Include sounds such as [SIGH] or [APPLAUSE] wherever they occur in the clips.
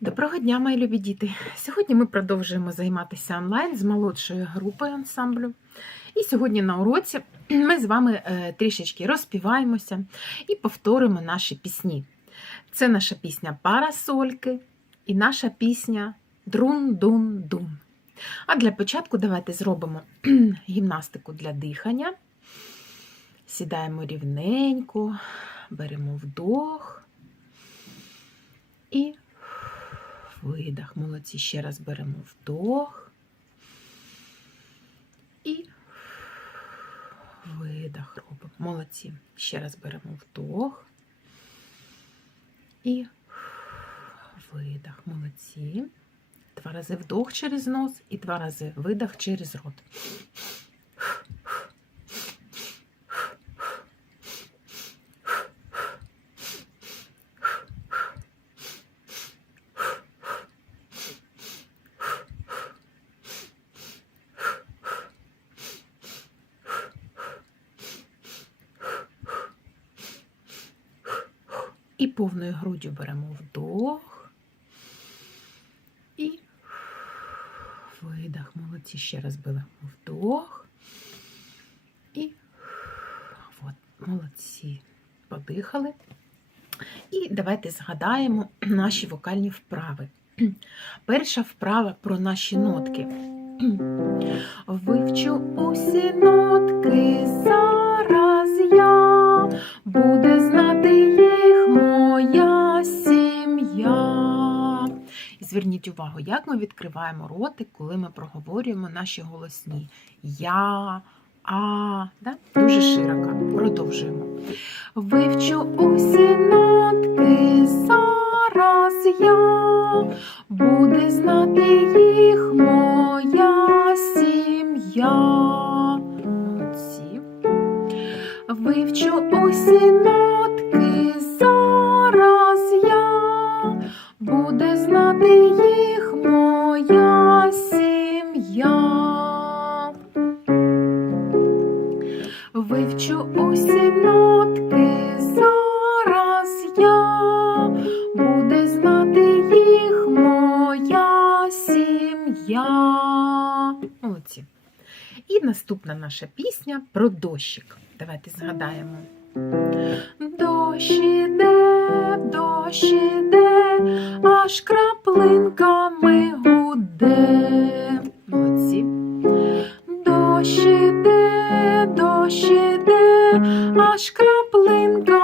Доброго дня, мої любі діти! Сьогодні ми продовжуємо займатися онлайн з молодшою групою ансамблю. І сьогодні на уроці ми з вами е, трішечки розпіваємося і повторимо наші пісні. Це наша пісня Парасольки і наша пісня Друн-дун-дун. А для початку давайте зробимо [CLEARS THROAT] гімнастику для дихання. Сідаємо рівненько, беремо вдох і видих. Молодці. Ще раз беремо вдох і видих робимо. Молодці. Ще раз беремо вдох і видих. Молодці. Два рази вдох через нос і два рази видих через рот. І повною груддю беремо вдох. І видих. Молодці. Ще раз беремо вдох. І от, молодці. Подихали. І давайте згадаємо наші вокальні вправи. Перша вправа про наші нотки. Вивчу усі нотки зараз я, буде знати Зверніть увагу, як ми відкриваємо ротик, коли ми проговорюємо наші голосні. Я, а, да? дуже широко. Продовжуємо. Вивчу усі нотки зараз я, буде знати їх моя сім'я. Молодці. Вивчу усі нотки сім'я. Молодці. І наступна наша пісня про дощик. Давайте згадаємо. Дощ іде, дощ іде, аж краплинками гуде. Молодці. Дощ іде, дощ іде, аж краплинками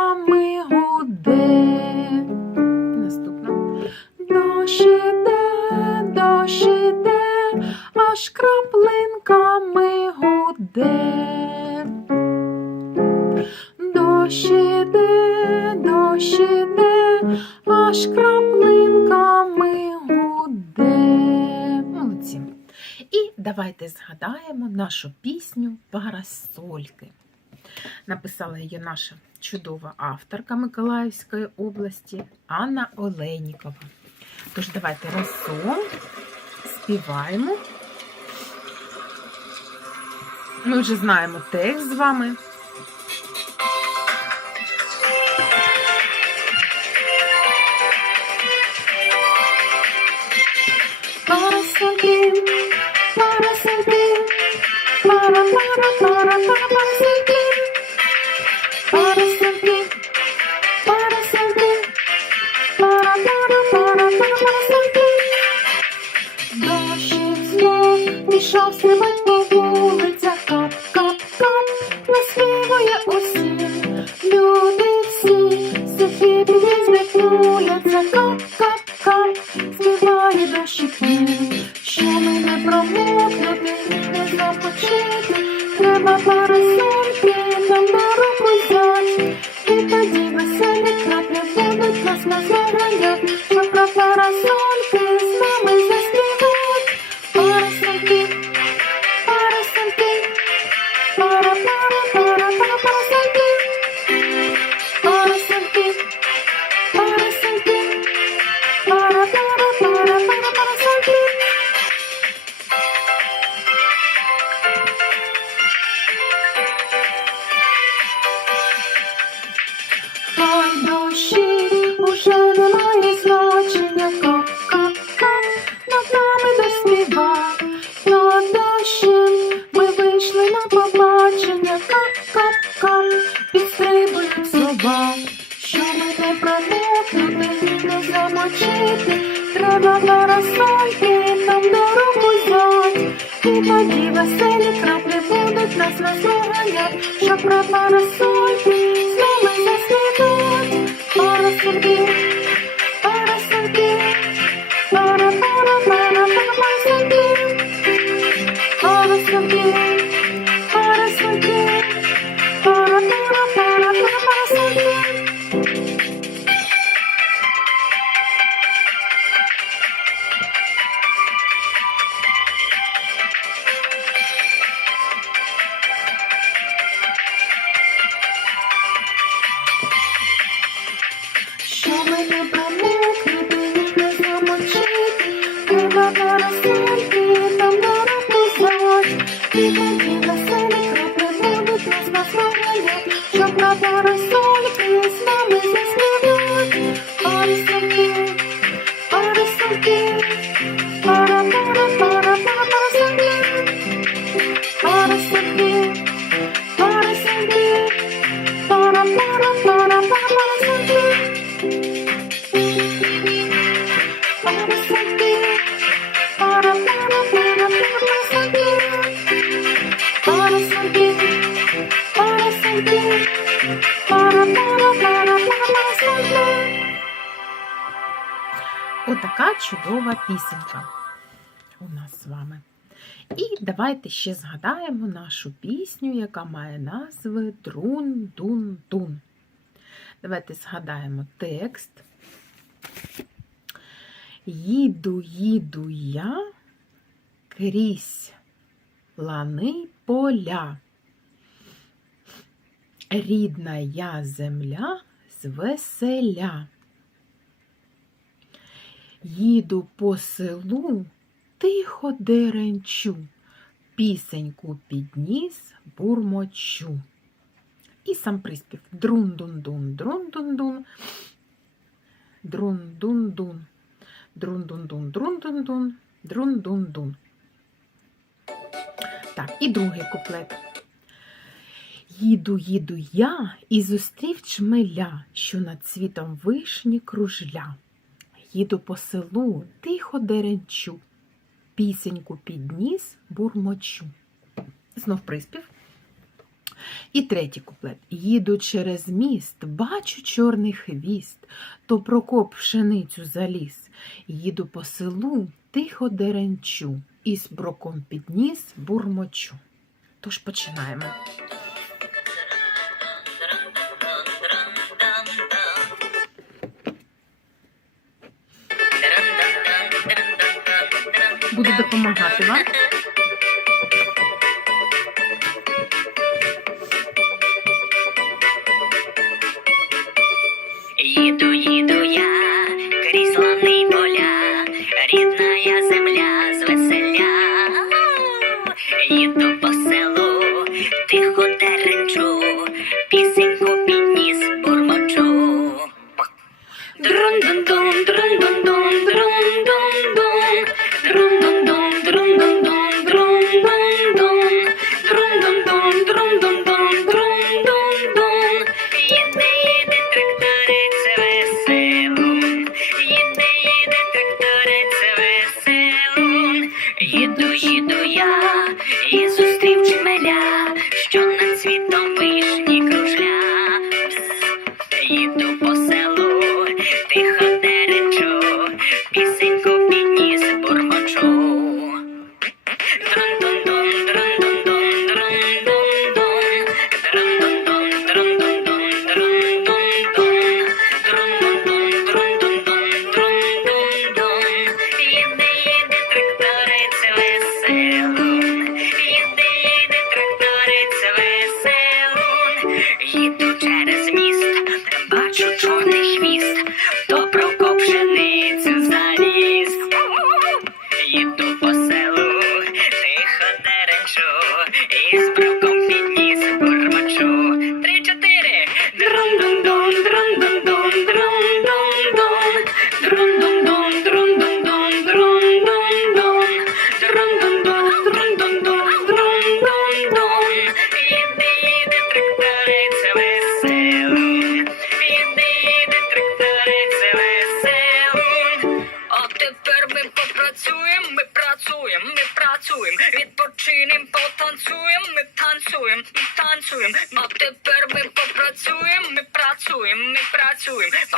давайте згадаємо нашу пісню Парасольки. Написала її наша чудова авторка Миколаївської області Анна Олейнікова. Тож давайте разом співаємо. Ми вже знаємо текст з вами. Дощик знов пішов стрибать треба парасольки That's I'm yeah. Shop, чудова пісенька у нас з вами. І давайте ще згадаємо нашу пісню, яка має назви Друн-дун-дун. Давайте згадаємо текст. Їду, їду я крізь лани поля. Рідна я земля звеселя. Їду по селу, тихо деренчу, пісеньку підніс бурмочу. І сам приспів друн-дун-дун, друн-дун-дун, друн-дун-дун, друн-дун-дун, друн-дун-дун, друн-дун-дун. Так, і другий куплет. Їду, їду я і зустрів чмеля, що над цвітом вишні кружля. Їду по селу, тихо деренчу, пісеньку підніс бурмочу. Знов приспів. І третій куплет. Їду через міст, бачу чорний хвіст, то прокоп пшеницю заліз. Їду по селу, тихо деренчу, і з броком підніс бурмочу. Тож починаємо. Буду допомагати вам.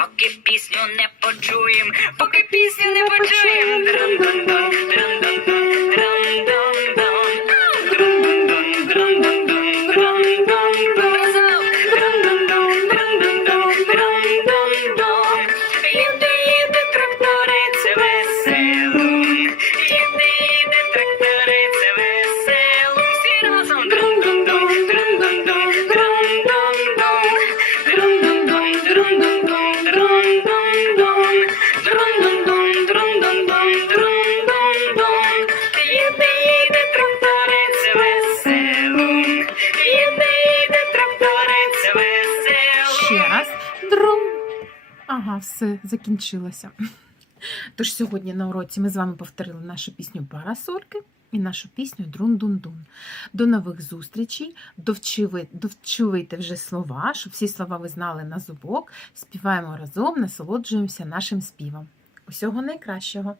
Поки пісню не почуєм, поки пісню не почуєм. Раз. Друм. Ага, все, закінчилося. Тож сьогодні на уроці ми з вами повторили нашу пісню Парасольки і нашу пісню Друн-дун-дун. До нових зустрічей. Довчуйте вже слова, щоб всі слова ви знали на зубок. Співаємо разом, насолоджуємося нашим співом. Усього найкращого!